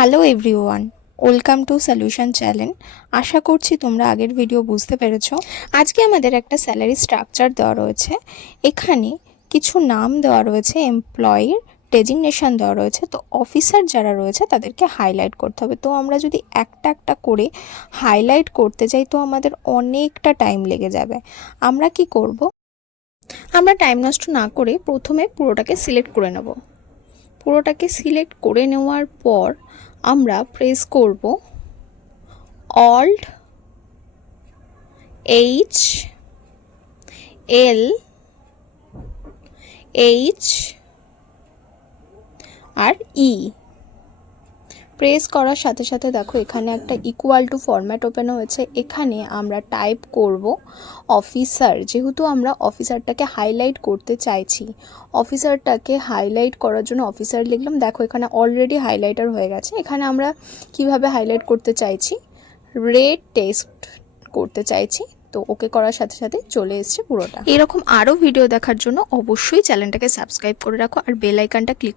Hello everyone, welcome to solution channel. আশা করছি তোমরা আগের ভিডিও বুঝতে পেরেছো। আজকে আমাদের একটা স্যালারি স্ট্রাকচার দেওয়া রয়েছে। এখানে কিছু নাম দেওয়া রয়েছে, এমপ্লয়ির ডেজিগনেশন দেওয়া রয়েছে। তো অফিসার যারা রয়েছে তাদেরকে হাইলাইট করতে হবে। তো আমরা যদি একটা একটা করে হাইলাইট করতে যাই তো আমাদের অনেকটা টাইম লেগে যাবে। আমরা কি করব? আমরা টাইম নষ্ট না করে প্রথমে পুরোটাকে সিলেক্ট করে নেব। পুরোটাকে সিলেক্ট করে নেওয়ার পর আমরা প্রেস করব alt H L H R ই। প্রেস করার সাথে সাথে দেখো এখানে একটা ইকুয়াল টু ফরম্যাট ওপেন হয়েছে। এখানে আমরা টাইপ করব অফিসার। যেহেতু আমরা অফিসারটাকে হাইলাইট করতে চাইছি, অফিসারটাকে হাইলাইট করার জন্য অফিসার লিখলাম। দেখো এখানে অলরেডি হাইলাইটার হয়ে গেছে। এখানে আমরা কিভাবে হাইলাইট করতে চাইছি, রেড টেক্সট করতে চাইছি। তো ওকে করার সাথে সাথে চলে এসছে পুরোটা। এরকম আরও ভিডিও দেখার জন্য অবশ্যই চ্যানেলটাকে সাবস্ক্রাইব করে রাখো আর বেল আইকনটা ক্লিক